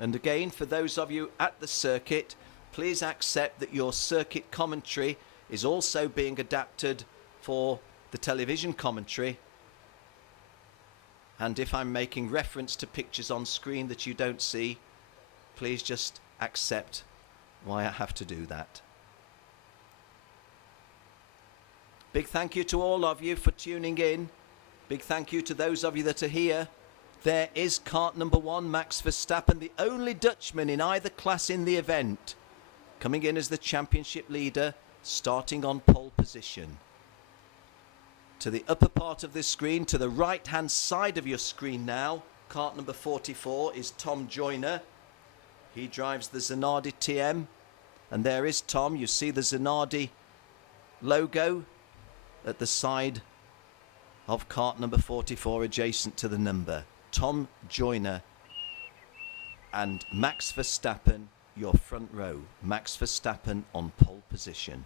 And again, for those of you at the circuit, please accept that your circuit commentary is also being adapted for the television commentary. And if I'm making reference to pictures on screen that you don't see, please just accept why I have to do that. Big thank you to all of you for tuning in. Big thank you to those of you that are here. There is kart number 1, Max Verstappen, the only Dutchman in either class in the event, coming in as the championship leader, starting on pole position. To the upper part of this screen, to the right-hand side of your screen now, kart number 44 is Tom Joyner. He drives the Zanardi TM, and there is Tom. You see the Zanardi logo at the side of kart number 44, adjacent to the number. Tom Joyner and Max Verstappen, your front row. Max Verstappen on pole position.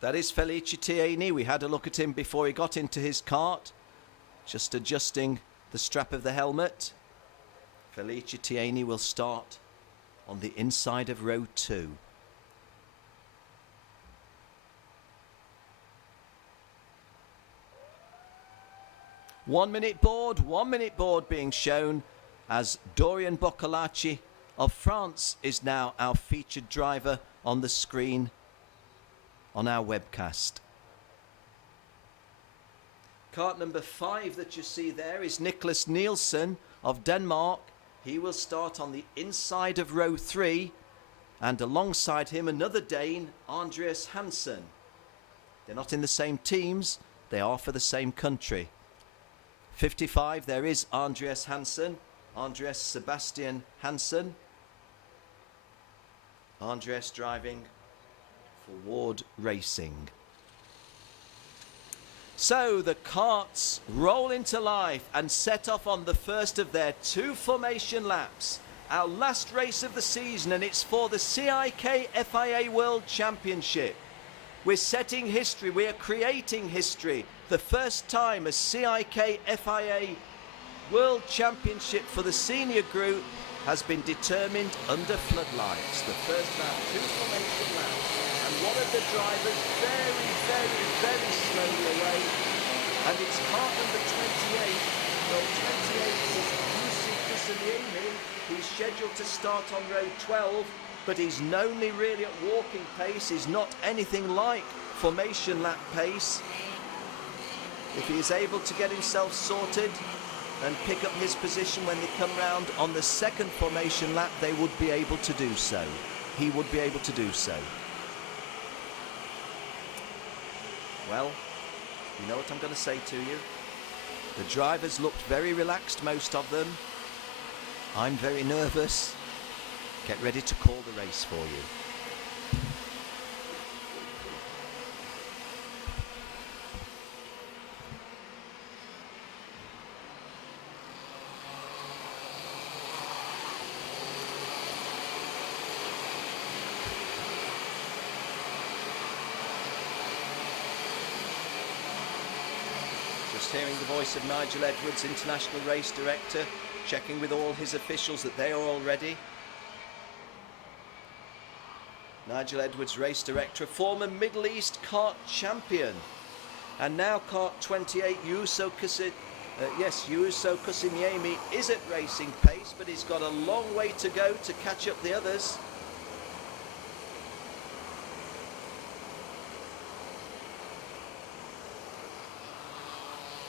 That is Felice Tieni. We had a look at him before he got into his kart, just adjusting the strap of the helmet. Felice Tieni will start on the inside of row 2. One minute board being shown as Dorian Boccolacci of France is now our featured driver on the screen on our webcast. Kart number 5 that you see there is Nicholas Nielsen of Denmark. He will start on the inside of row 3, and alongside him another Dane, Andreas Hansen. They're not in the same teams, they are for the same country. 55, there is Andreas Hansen, Andreas Sebastian Hansen. Andreas driving for Ward Racing. So the karts roll into life and set off on the first of their 2 formation laps. Our last race of the season, and it's for the CIK FIA World Championship. We're setting history, we are creating history. The first time a CIK FIA World Championship for the senior group has been determined under floodlights. The first lap, 2 formation laps, and one of the drivers very slowly away, and it's kart number 28. Well, 28 is Jussi Kusaniemi. He's scheduled to start on row 12, but he's only really at walking pace. He's not anything like formation lap pace. If he is able to get himself sorted and pick up his position when they come round on the second formation lap, they would be able to do so. He would be able to do so. Well, you know what I'm going to say to you. The drivers looked very relaxed, most of them. I'm very nervous. Get ready to call the race for you. Just hearing the voice of Nigel Edwards, International Race Director, checking with all his officials that they are all ready. Nigel Edwards, Race Director, former Middle East kart champion. And now kart 28, Juuso Kusaniemi is at racing pace, but he's got a long way to go to catch up the others.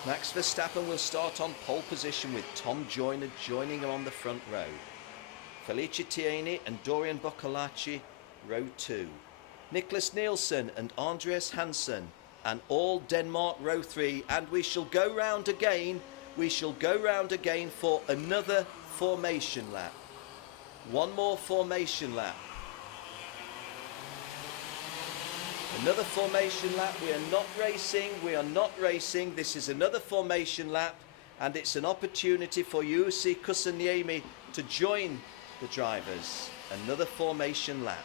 Max Verstappen will start on pole position with Tom Joyner joining him on the front row. Felice Tieni and Dorian Boccolacci, row 2. Nicholas Nielsen and Andreas Hansen, and all Denmark, row 3. And we shall go round again. We shall go round again for another formation lap. One more formation lap. Another formation lap. We are not racing. We are not racing. This is another formation lap, and it's an opportunity for Jussi Kusaniemi to join the drivers. Another formation lap.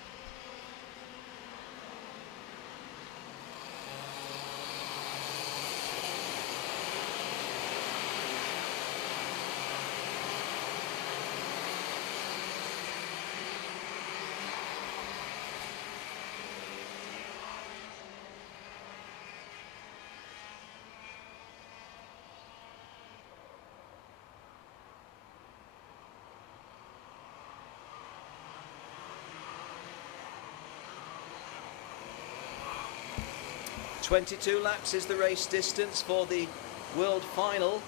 22 laps is the race distance for the World Final.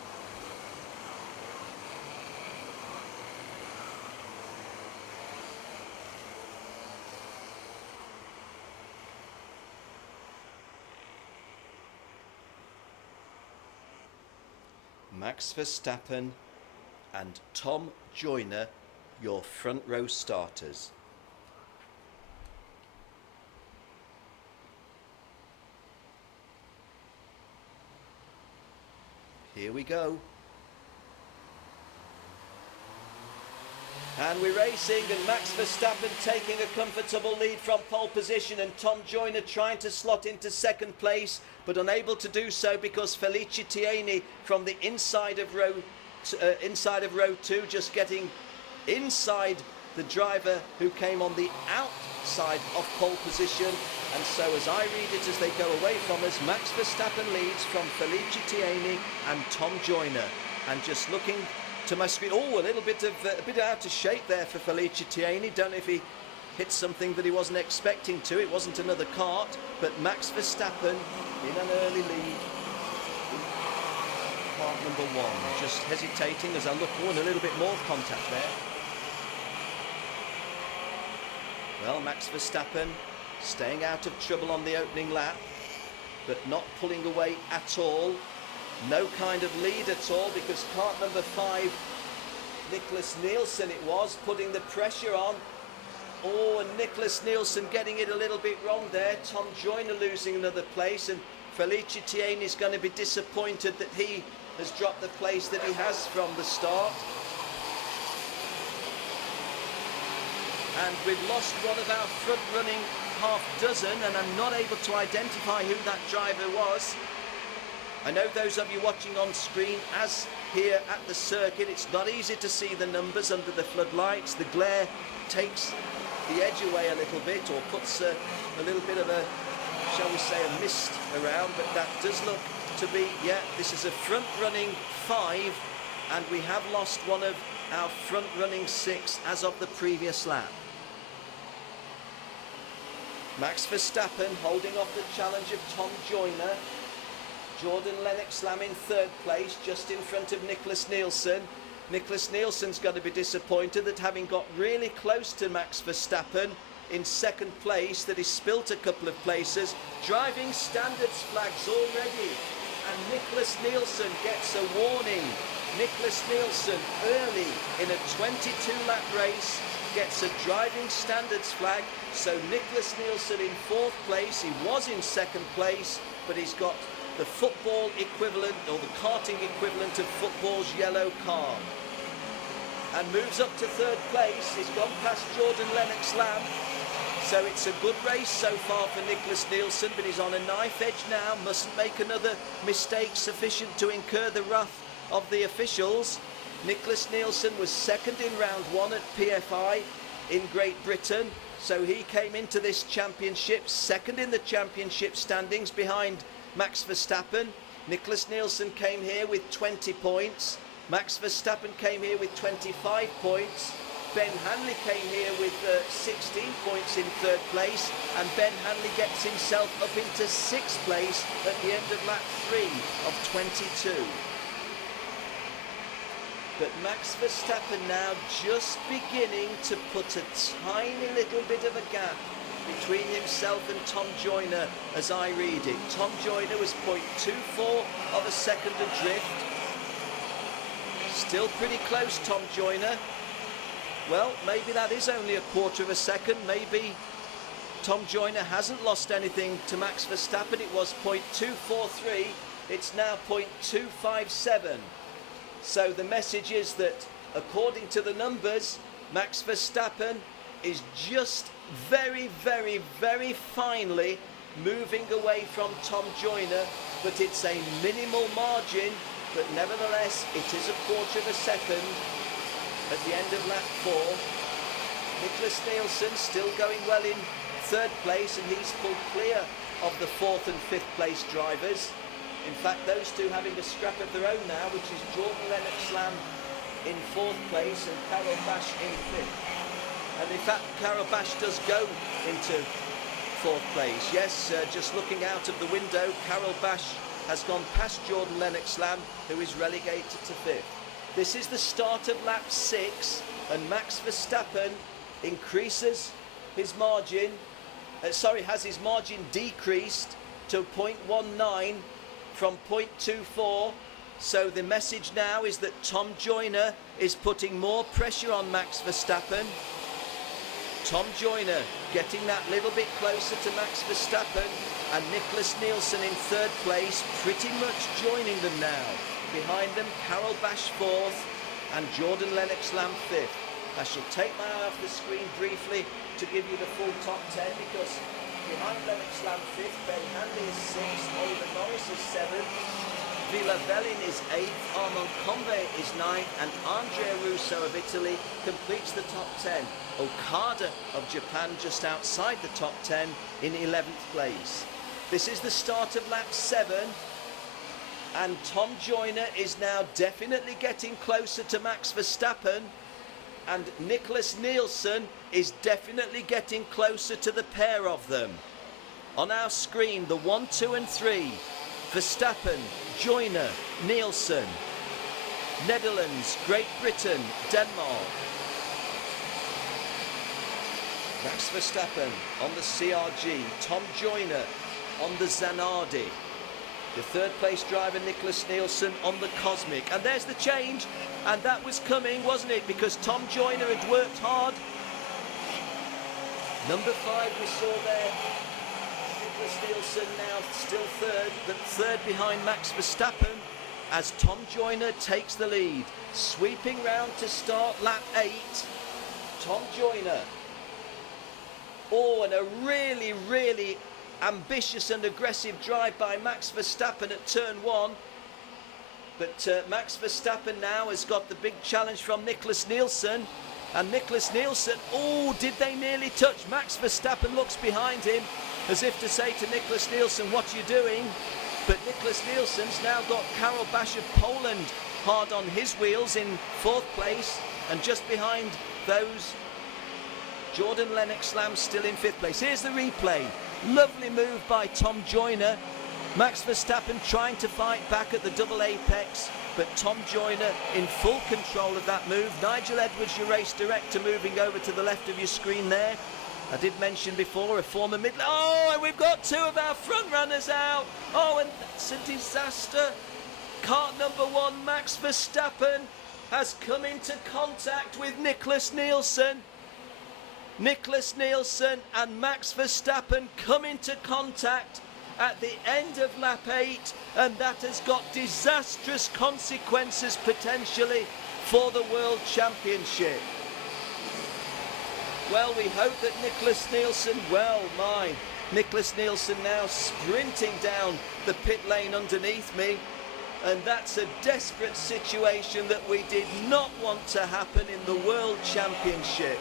Max Verstappen and Tom Joyner, your front row starters. Here we go. And we're racing, and Max Verstappen taking a comfortable lead from pole position, and Tom Joyner trying to slot into second place, but unable to do so because Felice Tieni from the inside of row 2, just getting inside the driver who came on the outside of pole position. And so as I read it, as they go away from us, Max Verstappen leads from Felice Tieni and Tom Joyner. And just looking to my screen, oh, a bit out of shape there for Felice Tieni. Don't know if he hit something that he wasn't expecting to. It wasn't another kart, but Max Verstappen in an early lead. Kart number 1, just hesitating as I look. Oh, and a little bit more contact there. Well, Max Verstappen staying out of trouble on the opening lap, but not pulling away at all. No kind of lead at all, because kart number 5, Nicholas Nielsen it was, putting the pressure on. Oh, and Nicholas Nielsen getting it a little bit wrong there. Tom Joyner losing another place, and Felice Tieni is going to be disappointed that he has dropped the place that he has from the start. And we've lost one of our front-running half dozen, and I'm not able to identify who that driver was. I know those of you watching on screen, as here at the circuit, it's not easy to see the numbers under the floodlights. The glare takes the edge away a little bit, or puts a little bit of a, shall we say, a mist around, but that does look to be, yeah, this is a front-running 5, and we have lost one of our front-running 6 as of the previous lap. Max Verstappen holding off the challenge of Tom Joyner. Jordan Lennox-Lamb in 3rd place, just in front of Nicholas Nielsen. Nicholas Nielsen's got to be disappointed that, having got really close to Max Verstappen in 2nd place, that he spilt a couple of places. Driving standards flags already, and Nicholas Nielsen gets a warning. Nicholas Nielsen, early in a 22-lap race, gets a driving standards flag. So Nicholas Nielsen in 4th place. He was in 2nd place, but he's got the football equivalent, or the karting equivalent of football's yellow card, and moves up to 3rd place. He's gone past Jordan Lennox-Lamb. So it's a good race so far for Nicholas Nielsen, but he's on a knife edge now. Mustn't make another mistake sufficient to incur the wrath of the officials. Nicholas Nielsen was 2nd in round 1 at PFI in Great Britain, so he came into this championship 2nd in the championship standings behind Max Verstappen. Nicholas Nielsen came here with 20 points. Max Verstappen came here with 25 points. Ben Hanley came here with 16 points in 3rd place, and Ben Hanley gets himself up into 6th place at the end of lap 3 of 22. But Max Verstappen now just beginning to put a tiny little bit of a gap between himself and Tom Joyner as I read it. Tom Joyner was 0.24 of a second adrift. Still pretty close, Tom Joyner. Well, maybe that is only a quarter of a second. Maybe Tom Joyner hasn't lost anything to Max Verstappen. It was 0.243. It's now 0.257. So the message is that, according to the numbers, Max Verstappen is just very, very, very finely moving away from Tom Joyner, but it's a minimal margin. But nevertheless, it is a quarter of a second at the end of lap 4. Nicholas Nielsen still going well in 3rd place, and he's pulled clear of the 4th and 5th place drivers. In fact, those two having a scrap of their own now, which is Jordan Lennox-Lamb in 4th place and Karel Bash in 5th. And in fact, Karel Bash does go into fourth place. Yes, just looking out of the window, Carol Bash has gone past Jordan Lennox-Lamb, who is relegated to fifth. This is the start of lap 6, and Max Verstappen increases his margin, has his margin decreased to 0.19 from 0.24. So the message now is that Tom Joyner is putting more pressure on Max Verstappen. Tom Joyner getting that little bit closer to Max Verstappen, and Nicholas Nielsen in third place, pretty much joining them now. Behind them, Carol Bash fourth and Jordan Lennox-Lamb fifth. I shall take my eye off the screen briefly to give you the full top 10, because behind Lennox-Lamb fifth, Ben Hanley is sixth, Oliver Norris is seventh, Villavellin is 8th, Armand Convey is 9th, and Andrea Russo of Italy completes the top 10. Okada of Japan just outside the top 10 in 11th place. This is the start of lap 7, and Tom Joyner is now definitely getting closer to Max Verstappen, and Nicholas Nielsen is definitely getting closer to the pair of them. On our screen, the 1, 2 and 3. Verstappen, Joyner, Nielsen. Netherlands, Great Britain, Denmark. Max Verstappen on the CRG, Tom Joyner on the Zanardi. The third place driver, Nicholas Nielsen, on the Cosmic. And there's the change, and that was coming, wasn't it? Because Tom Joyner had worked hard. Number 5 we saw there. Nicholas Nielsen now still third, but third behind Max Verstappen as Tom Joyner takes the lead. Sweeping round to start lap 8, Tom Joyner. Oh, and a really, really ambitious and aggressive drive by Max Verstappen at turn 1. But Max Verstappen now has got the big challenge from Nicholas Nielsen. And Nicholas Nielsen, oh, did they nearly touch? Max Verstappen looks behind him as if to say to Nicholas Nielsen, what are you doing? But Nicholas Nielsen's now got Karel Bash of Poland hard on his wheels in 4th place. And just behind those, Jordan Lennox-Lamb still in 5th place. Here's the replay. Lovely move by Tom Joyner. Max Verstappen trying to fight back at the double apex, but Tom Joyner in full control of that move. Nigel Edwards, your race director, moving over to the left of your screen there. I did mention before a former mid... Oh, and we've got 2 of our front runners out. Oh, and that's a disaster. Kart number 1, Max Verstappen, has come into contact with Nicholas Nielsen. Nicholas Nielsen and Max Verstappen come into contact at the end of lap 8, and that has got disastrous consequences potentially for the World Championship. Well, we hope that Nicholas Nielsen, Nicholas Nielsen now sprinting down the pit lane underneath me, and that's a desperate situation that we did not want to happen in the World Championship.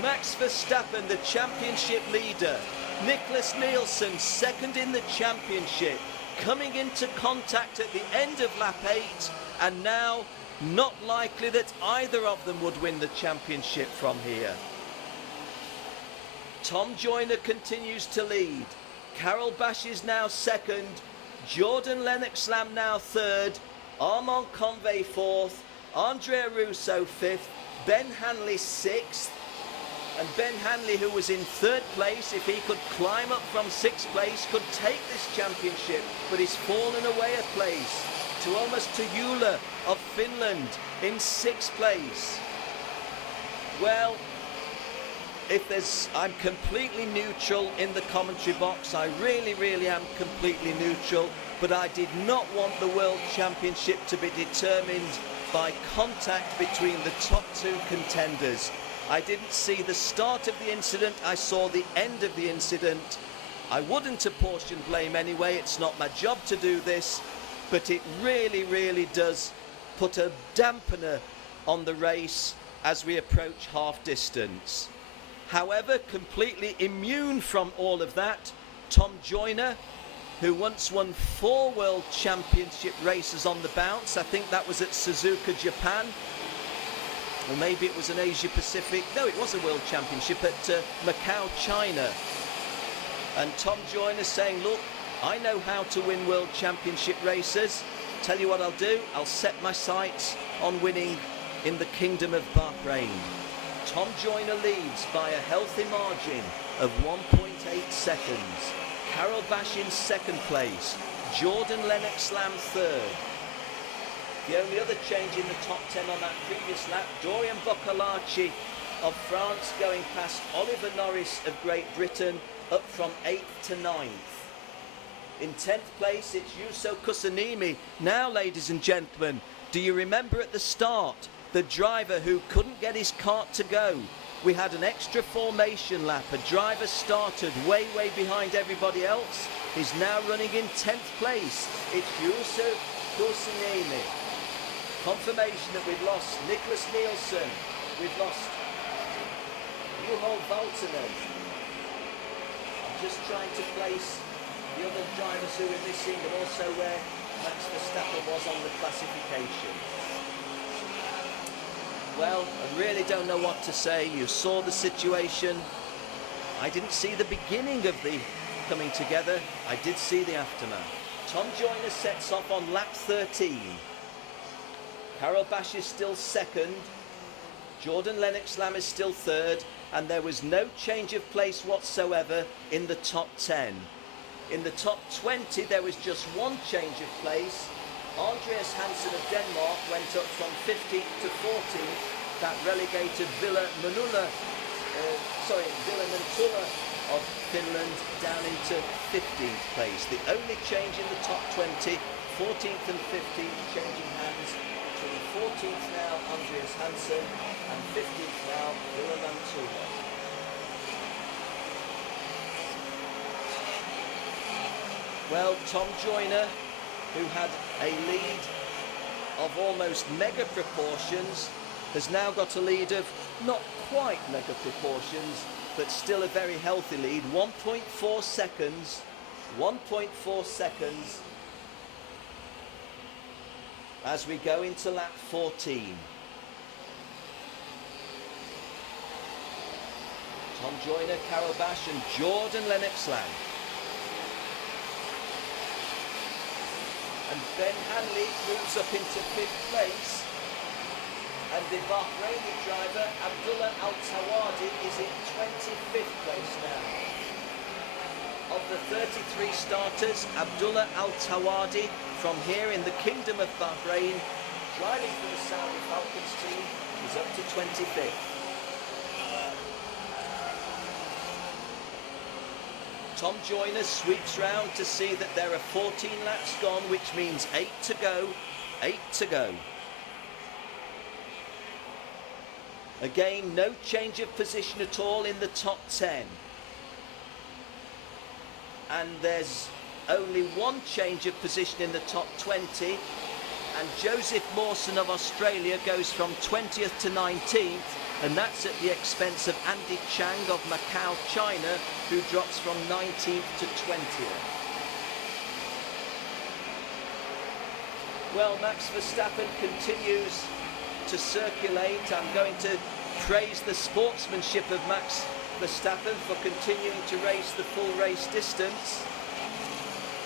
Max Verstappen, the championship leader, Nicholas Nielsen, second in the championship, coming into contact at the end of lap 8, and now not likely that either of them would win the championship from here. Tom Joyner continues to lead. Karel Bash is now second. Jordan Lennox-Lamb now third. Armand Convey fourth. Andrea Russo fifth. Ben Hanley sixth. And Ben Hanley, who was in third place, if he could climb up from 6th place, could take this championship, but he's fallen away a place to almost Tujula of Finland in 6th place. Well, I'm completely neutral in the commentary box. I really, really am completely neutral, but I did not want the World Championship to be determined by contact between the top 2 contenders. I didn't see the start of the incident, I saw the end of the incident. I wouldn't apportion blame anyway, it's not my job to do this, but it really, really does put a dampener on the race as we approach half distance. However, completely immune from all of that, Tom Joyner, who once won 4 World Championship races on the bounce. I think that was at Suzuka, Japan. Or maybe it was an Asia Pacific. No, it was a World Championship at Macau, China. And Tom Joyner saying, look, I know how to win World Championship races. Tell you what I'll do, I'll set my sights on winning in the Kingdom of Bahrain. Tom Joyner leads by a healthy margin of 1.8 seconds. Carol Bash in second place. Jordan Lennox-Lamb third. The only other change in the top 10 on that previous lap, Dorian Boccolacci of France going past Oliver Norris of Great Britain, up from 8th to 9th. In 10th place, it's Yuso Kusanimi. Now, ladies and gentlemen, do you remember at the start, the driver who couldn't get his kart to go? We had an extra formation lap. A driver started way behind everybody else. He's now running in 10th place. It's Yuso Kusanimi. Confirmation that we've lost Nicholas Nielsen. We've lost Juho Valtonen. I'm just trying to place the other drivers who are missing, and also where Max Verstappen was on the classification. Well, I really don't know what to say. You saw the situation. I didn't see the beginning of the coming together. I did see the aftermath. Tom Joyner sets off on lap 13. Carol Bash is still second. Jordan Lennox-Lamb is still third. And there was no change of place whatsoever in the top 10. In the top 20, there was just one change of place. Andreas Hansen of Denmark went up from 15th to 14th. That relegated Ville Mantula of Finland down into 15th place. The only change in the top 20, 14th and 15th changing hands. Between 14th now, Andreas Hansen, and 15th now, Ville Mantula. Well, Tom Joyner, who had a lead of almost mega proportions, has now got a lead of not quite mega proportions, but still a very healthy lead. 1.4 seconds. 1.4 seconds as we go into lap 14. Tom Joyner, Carol Bash and Jordan Lennox-Lamb. And Ben Hanley moves up into 5th place. And the Bahraini driver, Abdullah Al-Tawadi, is in 25th place now. Of the 33 starters, Abdullah Al-Tawadi from here in the Kingdom of Bahrain, driving for the Saudi Falcons team, is up to 25th. Tom Joyner sweeps round to see that there are 14 laps gone, which means 8 to go. 8 to go. Again, no change of position at all in the top 10. And there's only one change of position in the top 20. And Joseph Mawson of Australia goes from 20th to 19th. And that's at the expense of Andy Chang of Macau, China, who drops from 19th to 20th. Well, Max Verstappen continues to circulate. I'm going to praise the sportsmanship of Max Verstappen for continuing to race the full race distance.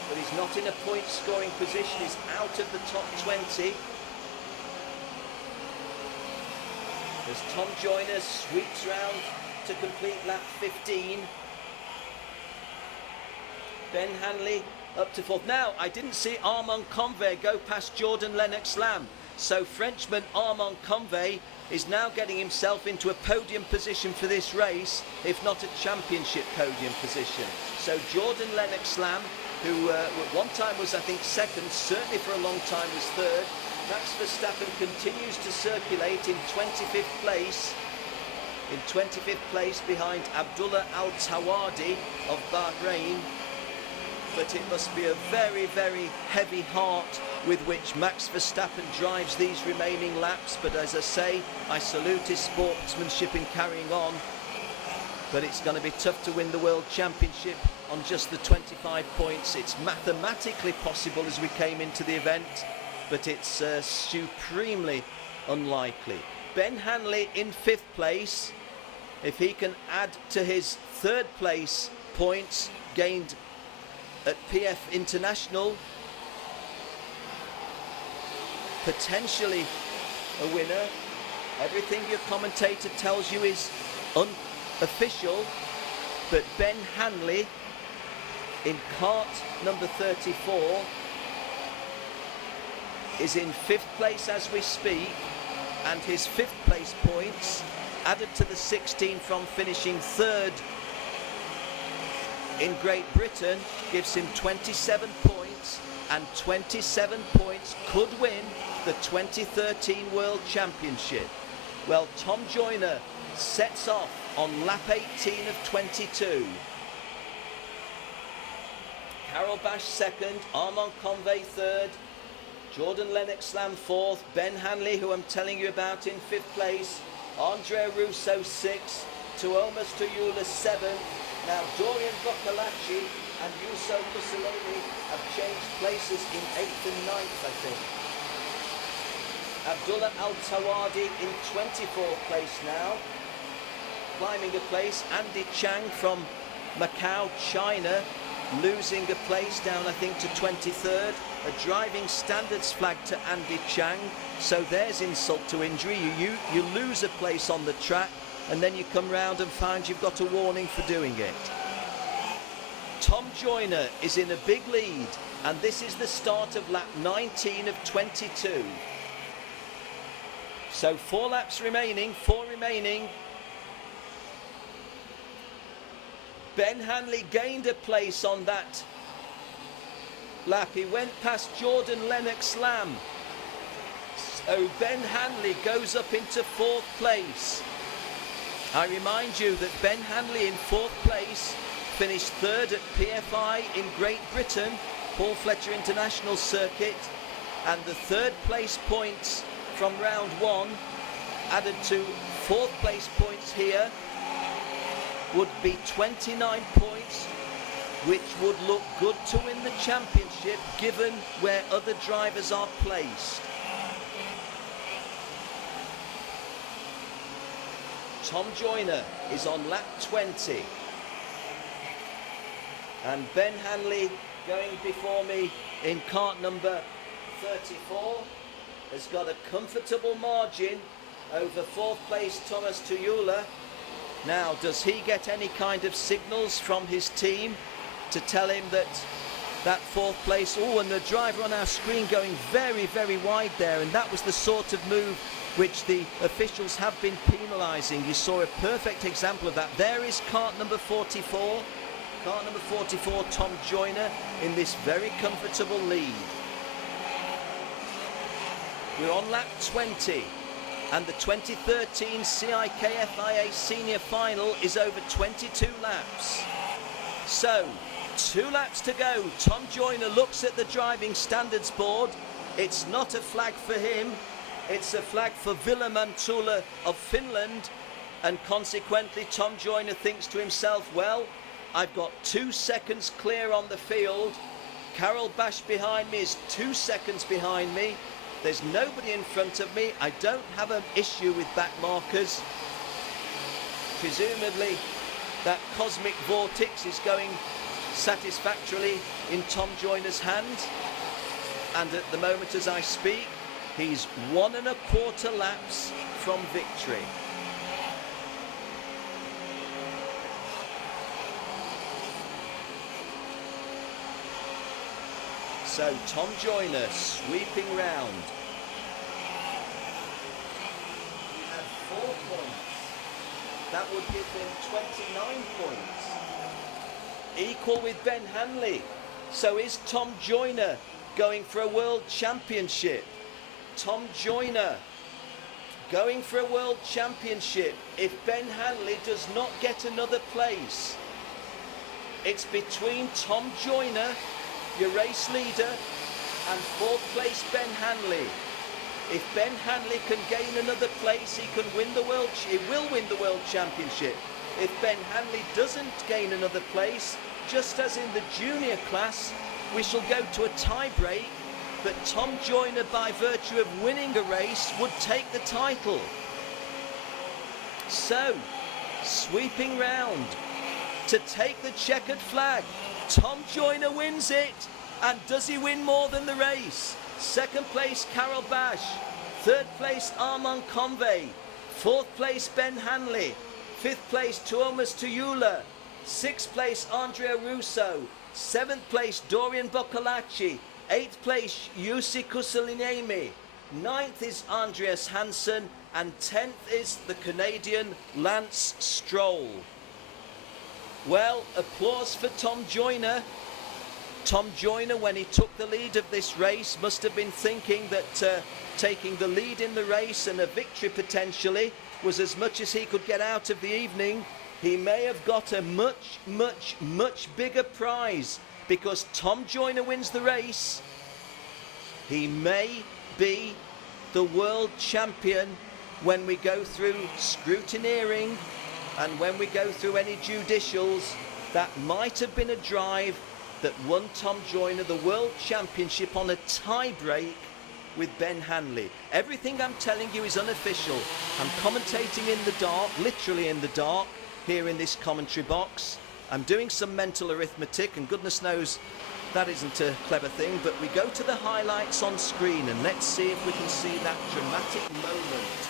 But he's not in a point scoring position, he's out of the top 20. As Tom Joyner sweeps round to complete lap 15. Ben Hanley up to 4th. Now, I didn't see Armand Convey go past Jordan Lennox-Lamb. So Frenchman Armand Convey is now getting himself into a podium position for this race, if not a championship podium position. So Jordan Lennox-Lamb, who at one time was, I think, second, certainly for a long time was third. Max Verstappen continues to circulate in 25th place. In 25th place behind Abdullah Al-Tawadi of Bahrain. But it must be a very heavy heart with which Max Verstappen drives these remaining laps. But as I say, I salute his sportsmanship in carrying on. But it's going to be tough to win the World Championship on just the 25 points. It's mathematically possible as we came into the event, but it's supremely unlikely. Ben Hanley in 5th place. If he can add to his 3rd place points gained at PF International. Potentially a winner. Everything your commentator tells you is unofficial, but Ben Hanley in cart number 34 is in 5th place as we speak, and his 5th place points added to the 16 from finishing 3rd in Great Britain gives him 27 points, and 27 points could win the 2013 World Championship. Well, Tom Joyner sets off on lap 18 of 22. Carol Bash 2nd, Armand Convey 3rd, Jordan Lennox-Lamb 4th, Ben Hanley, who I'm telling you about, in 5th place, Andrea Russo 6th, Tuomas Tuyula 7th. Now Dorian Boccolacci and Yuso Mussolini have changed places in 8th and 9th, I think. Abdullah Al-Tawadi in 24th place now, climbing a place. Andy Chang from Macau, China, losing a place down, I think, to 23rd. A driving standards flag to Andy Chang, so there's insult to injury. You lose a place on the track, and then you come round and find you've got a warning for doing it. Tom Joyner is in a big lead, and this is the start of lap 19 of 22. So 4 laps remaining, 4 remaining. Ben Hanley gained a place on that lap. He went past Jordan Lennox-Lamb. So Ben Hanley goes up into 4th place. I remind you that Ben Hanley in 4th place finished 3rd at PFI in Great Britain, Paul Fletcher International Circuit, and the 3rd place points from round 1 added to 4th place points here would be 29 points, which would look good to win the championship given where other drivers are placed. Tom Joyner is on lap 20, and Ben Hanley going before me in cart number 34 has got a comfortable margin over 4th place Thomas Tuyula. Now, does he get any kind of signals from his team to tell him that 4th place? Oh, and the driver on our screen going very, very wide there, and that was the sort of move which the officials have been penalising. You saw a perfect example of that. There is cart number 44. Cart number 44, Tom Joyner, in this very comfortable lead. We're on lap 20, and the 2013 CIKFIA Senior Final is over 22 laps. So, 2 laps to go. Tom Joyner looks at the driving standards board. It's not a flag for him. It's a flag for Ville Mantula of Finland, and consequently Tom Joyner thinks to himself, well, I've got 2 seconds clear on the field. Carol Bash behind me is 2 seconds behind me. There's nobody in front of me. I don't have an issue with back markers. Presumably that cosmic vortex is going satisfactorily in Tom Joyner's hands, and at the moment as I speak, he's 1 1/4 laps from victory. So Tom Joyner sweeping round. He had 4 points. That would give him 29 points. Equal with Ben Hanley. So is Tom Joyner going for a world championship? Tom Joyner going for a world championship if Ben Hanley does not get another place. It's between Tom Joyner, your race leader, and 4th place Ben Hanley. If Ben Hanley can gain another place, he will win the World Championship. If Ben Hanley doesn't gain another place, just as in the junior class, we shall go to a tie break, but Tom Joyner, by virtue of winning a race, would take the title. So, sweeping round, to take the checkered flag. Tom Joyner wins it. And does he win more than the race? Second place, Carol Bash. Third place, Armand Convey. Fourth place, Ben Hanley. Fifth place, Tuomas Tuyula. Sixth place, Andrea Russo. Seventh place, Dorian Boccolacci. Eighth place, Jussi Kussaliniemi. Ninth is Andreas Hansen. And 10th is the Canadian Lance Stroll. Well, applause for Tom Joyner. Tom Joyner, when he took the lead of this race, must have been thinking that taking the lead in the race and a victory potentially was as much as he could get out of the evening. He may have got a much, much, much bigger prize, because Tom Joyner wins the race. He may be the world champion when we go through scrutineering and when we go through any judicials. That might have been a drive that won Tom Joyner the World Championship on a tie break with Ben Hanley. Everything I'm telling you is unofficial. I'm commentating in the dark, literally in the dark, here in this commentary box. I'm doing some mental arithmetic, and goodness knows that isn't a clever thing, but we go to the highlights on screen and let's see if we can see that dramatic moment.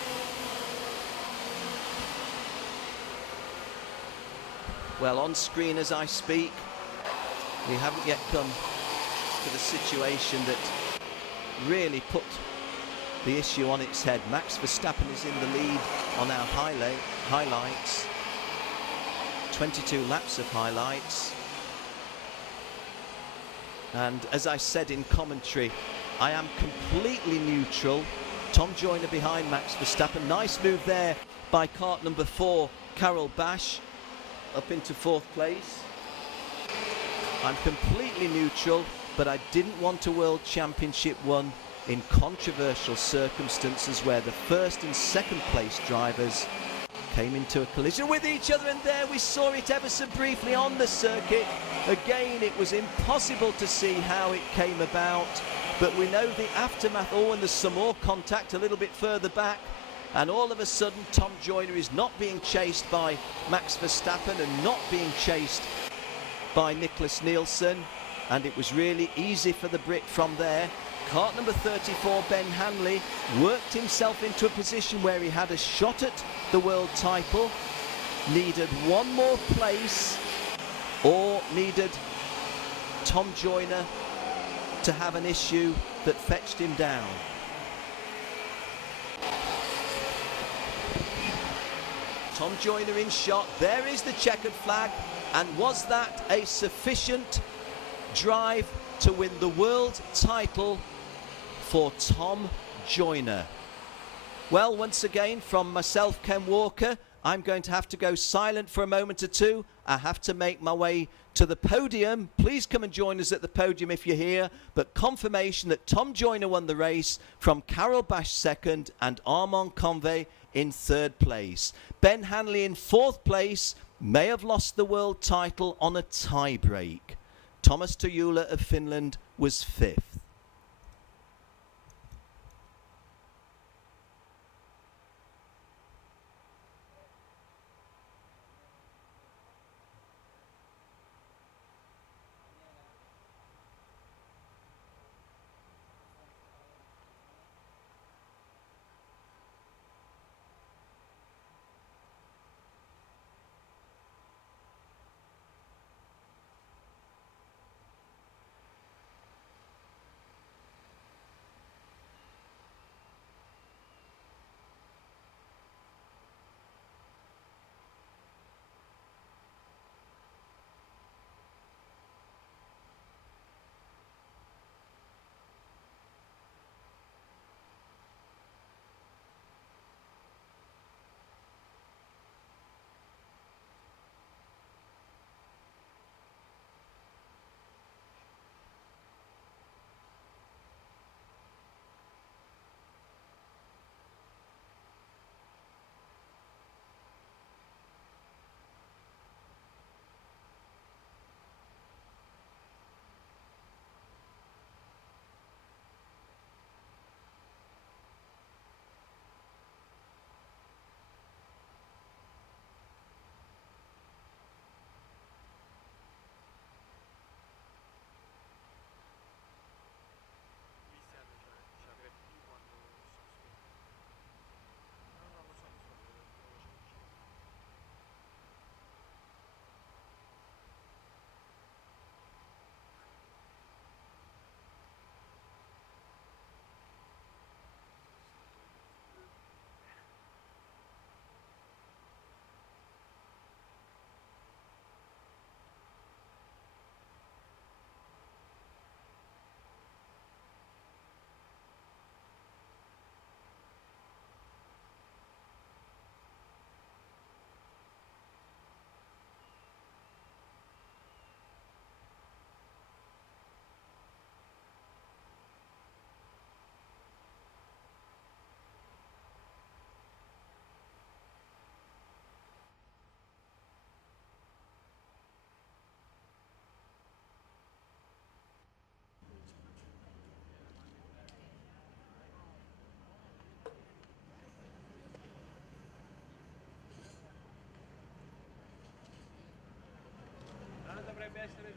Well, on screen as I speak, we haven't yet come to the situation that really put the issue on its head. Max Verstappen is in the lead on our highlights. 22 laps of highlights. And as I said in commentary, I am completely neutral. Tom Joyner behind Max Verstappen. Nice move there by kart number 4, Carol Bash, up into 4th place. I'm completely neutral, but I didn't want a World Championship won in controversial circumstances where the first and second place drivers came into a collision with each other, and there we saw it ever so briefly on the circuit. Again, it was impossible to see how it came about, but we know the aftermath. Oh, and there's some more contact a little bit further back, and all of a sudden Tom Joyner is not being chased by Max Verstappen and not being chased by Nicholas Nielsen, and it was really easy for the Brit from there. Kart number 34, Ben Hanley, worked himself into a position where he had a shot at the world title, needed one more place, or needed Tom Joyner to have an issue that fetched him down. Tom Joyner in shot. There is the checkered flag. And was that a sufficient drive to win the world title for Tom Joyner? Well, once again, from myself, Ken Walker, I'm going to have to go silent for a moment or two. I have to make my way to the podium. Please come and join us at the podium if you're here. But confirmation that Tom Joyner won the race from Carol Bash 2nd and Armand Convey in 3rd place. Ben Hanley in 4th place may have lost the world title on a tie break. Tuomas Tuyula of Finland was 5th.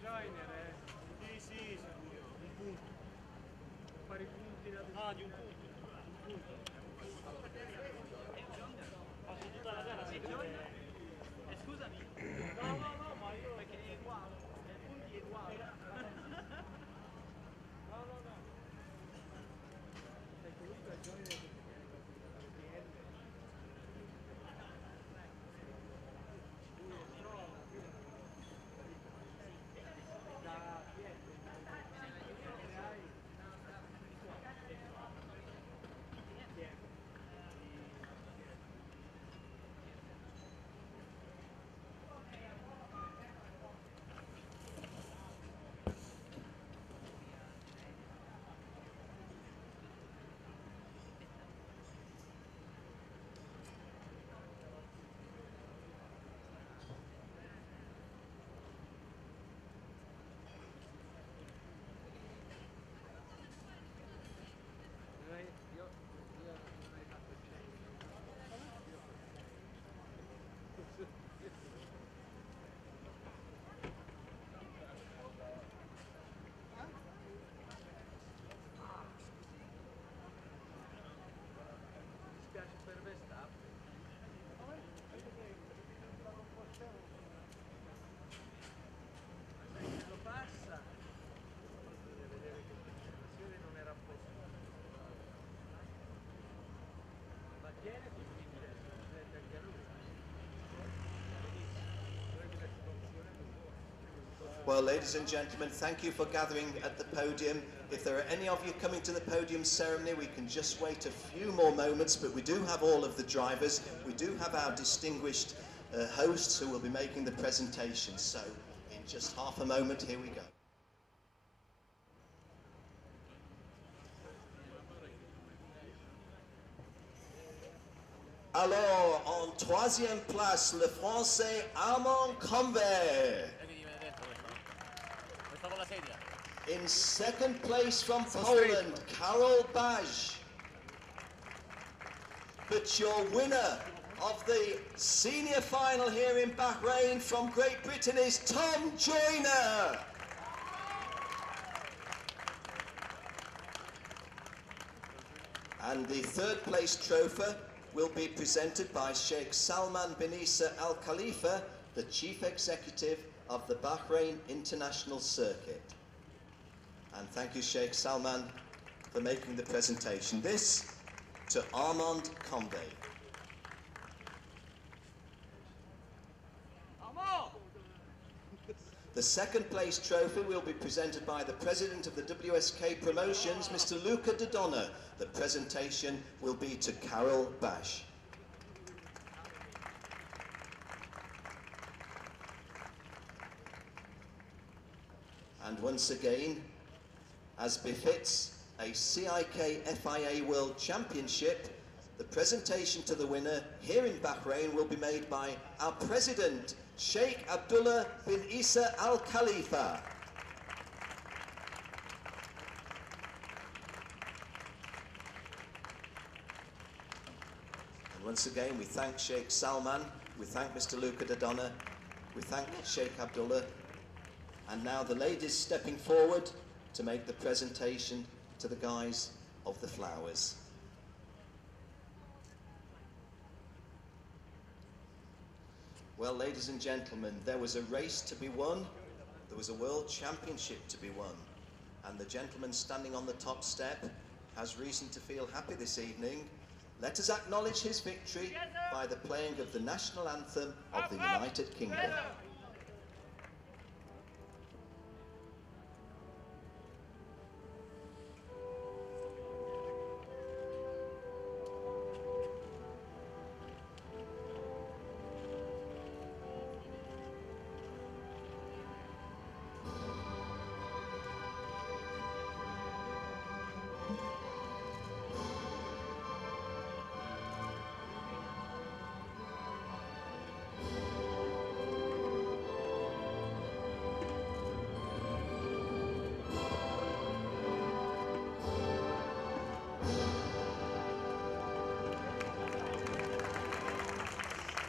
Joyner, sì, un punto. Fare i punti da... Ah, di un punto. Un punto. Faccio tutta la gara, sì, Joyner. Scusami. No, ma io... Perché è uguale. I punti è uguale. No. Comunque a Joyner Well, ladies and gentlemen, thank you for gathering at the podium. If there are any of you coming to the podium ceremony, we can just wait a few more moments, but we do have all of the drivers. We do have our distinguished hosts who will be making the presentation. So in just half a moment, here we go. Alors, en troisième place, le Français Armand Convert. In second place from Poland, Karol Baj. But your winner of the senior final here in Bahrain from Great Britain is Tom Joyner. And the third place trophy will be presented by Sheikh Salman bin Isa Al Khalifa, the Chief Executive of the Bahrain International Circuit. And thank you, Sheikh Salman, for making the presentation. This to Armand Convert. The second place trophy will be presented by the President of the WSK Promotions, Mr. Luca Dodonna. The presentation will be to Karol Baj. And once again, as befits a CIK FIA World Championship, the presentation to the winner here in Bahrain will be made by our President, Sheikh Abdullah bin Isa Al Khalifa. And once again, we thank Sheikh Salman, we thank Mr. Luca Dodonna, we thank Sheikh Abdullah. And now the ladies stepping forward to make the presentation to the guys of the flowers. Well, ladies and gentlemen, there was a race to be won, there was a world championship to be won, and the gentleman standing on the top step has reason to feel happy this evening. Let us acknowledge his victory by the playing of the national anthem of the United Kingdom.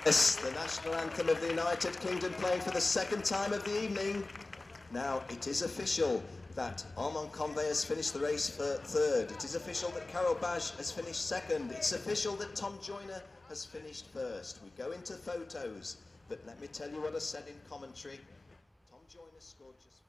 Yes, the national anthem of the United Kingdom playing for the second time of the evening. Now, it is official that Armand Convey has finished the race for third. It is official that Carol Baj has finished second. It's official that Tom Joyner has finished first. We go into photos, but let me tell you what I said in commentary. Tom Joyner scored just